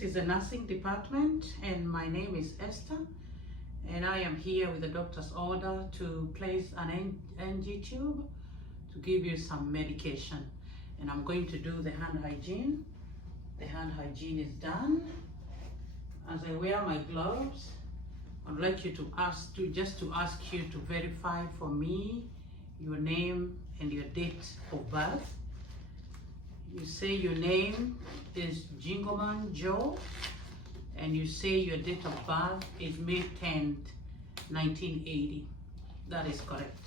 This is the nursing department and my name is Esther, and I am here with the doctor's order to place an NG tube to give you some medication. And I'm going to do the hand hygiene. The hand hygiene is done. As I wear my gloves, I'd like you to ask you to verify for me your name and your date of birth. You say your name is Jingoman Joe, and you say your date of birth is May 10th, 1980. That is correct.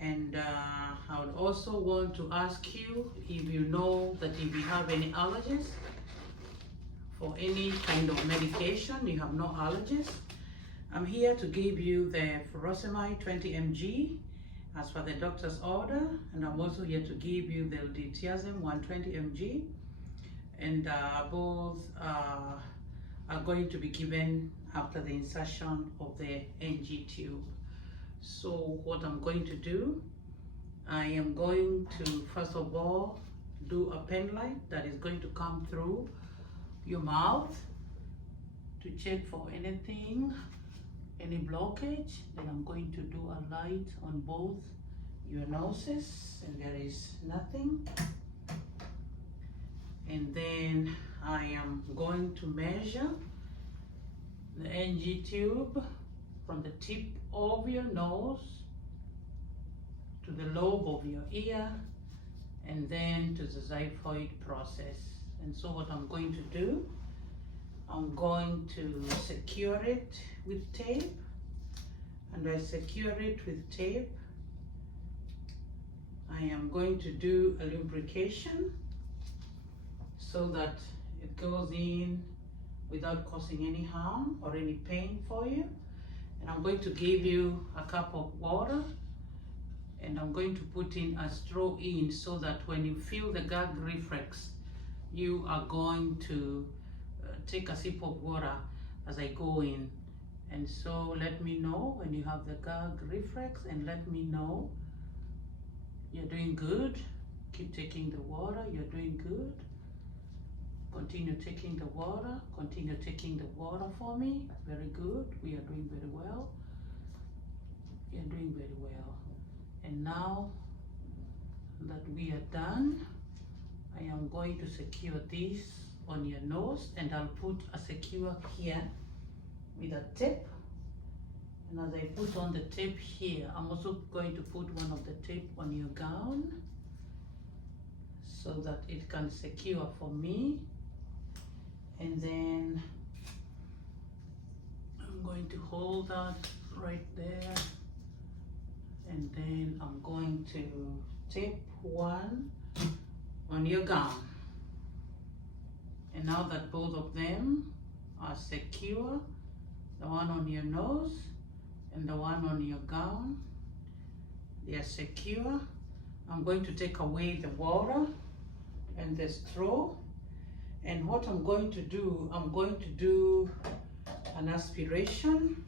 And I would also want to ask you if you know that if you have any allergies for any kind of medication. You have no allergies. I'm here to give you the furosemide 20 mg as per the doctor's order, and I'm also here to give you the diltiazem 120 mg, and both are going to be given after the insertion of the NG tube. So what I'm going to do, I am going to first of all do a pen light that is going to come through your mouth to check for anything, any blockage. Then I'm going to do a light on both your noses, and there is nothing. And then I am going to measure the NG tube from the tip of your nose to the lobe of your ear, and then to the xiphoid process. And so what I'm going to do, I'm going to secure it with tape, and I secure it with tape. I am going to do a lubrication so that it goes in without causing any harm or any pain for you. And I'm going to give you a cup of water, and I'm going to put in a straw in so that when you feel the gag reflex, you are going to take a sip of water as I go in. And so let me know when you have the gag reflex, and let me know you're doing good. Keep taking the water, you're doing good. Continue taking the water, continue taking the water for me. Very good, we are doing very well. We are doing very well. And now that we are done, I am going to secure this on your nose, and I'll put a secure here with a tape. And as I put on the tape here, I'm also going to put one of the tape on your gown so that it can secure for me. And then I'm going to hold that right there, and then I'm going to tape one on your gown. And now that both of them are secure, the one on your nose and the one on your gown, they are secure, I'm going to take away the water and the straw. And what I'm going to do, I'm going to do an aspiration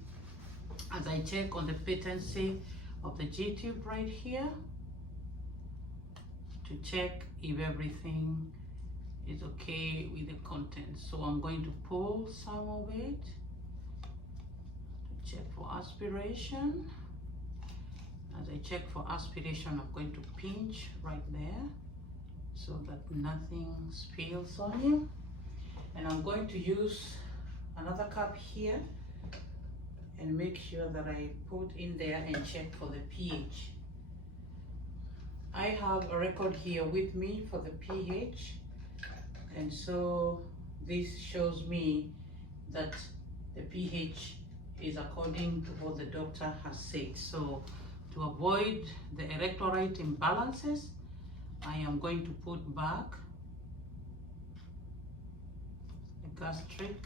as I check on the patency of the G-tube right here to check if everything is okay with the contents. So I'm going to pull some of it to check for aspiration. As I check for aspiration, I'm going to pinch right there so that nothing spills on you. And I'm going to use another cup here and make sure that I put in there and check for the pH. I have a record here with me for the pH, and so this shows me that the pH is according to what the doctor has said. So to avoid the electrolyte imbalances, I am going to put back a gastric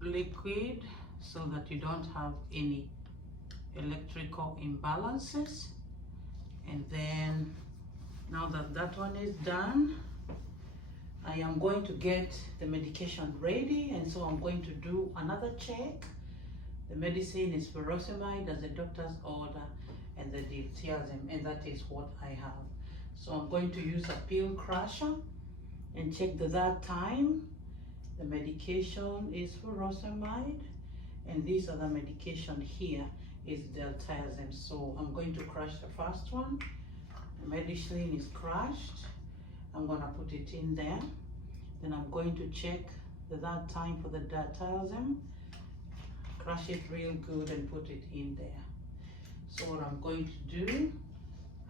liquid so that you don't have any electrical imbalances. And then now that that one is done, I am going to get the medication ready, and so I'm going to do another check. The medicine is furosemide as the doctor's order, and the diltiazem, and that is what I have. So I'm going to use a pill crusher and check that time. The medication is furosemide, and these other medication here is diltiazem. So I'm going to crush the first one. The medicine is crushed. I'm gonna put it in there. Then I'm going to check that time for the diltiazem. Crush it real good and put it in there. So what I'm going to do,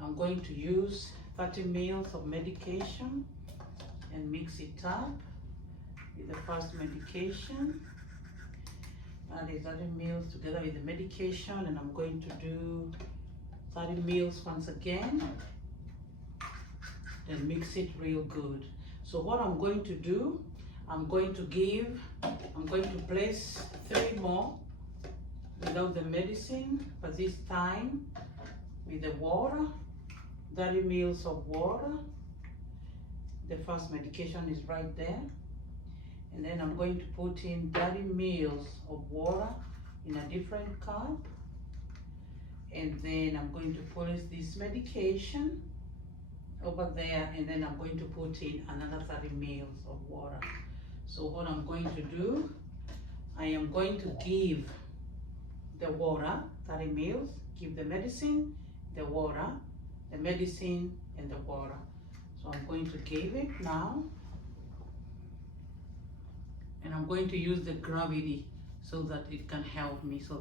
I'm going to use 30 ml of medication and mix it up with the first medication. Add the 30 ml together with the medication, and I'm going to do 30 ml once again. Then mix it real good. So what I'm going to do, I'm going to place 3 more without the medicine, but this time with the water, 30 ml of water. The first medication is right there. And then I'm going to put in 30 ml of water in a different cup. And then I'm going to place this medication over there, and then I'm going to put in another 30 ml of water. So what I'm going to do, I am going to give the water, 30 ml, give the medicine, the water, the medicine, and the water. So I'm going to give it now. And I'm going to use the gravity so that it can help me. So